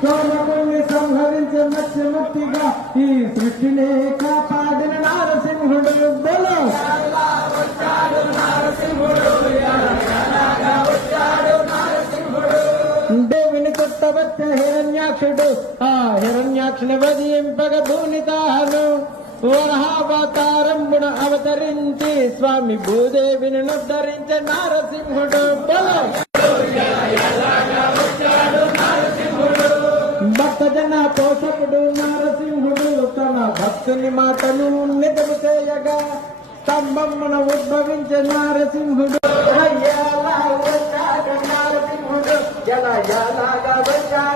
సోమకుల్ని సంహరించే మత్స్యముక్తిగా ఈ సృష్టినే కాపాడిన నారసింహుడు బలో దేవుని కొత్త వచ్చే హిరణ్యాక్షుడు ఆ హిరణ్యాక్షుని వధింపగ భూనితాను వరహావతారంబున అవతరించి స్వామి భూదేవిని ఉద్ధరించే నారసింహుడు బలో భక్తజన పోషకుడు నారసింహుడు తన భక్తుని మాటలు నిజము చేయగా స్తంభమున ఉద్భవించే నారసింహుడు నారసింహుడు ఎలా ఎలాగా వచ్చాడు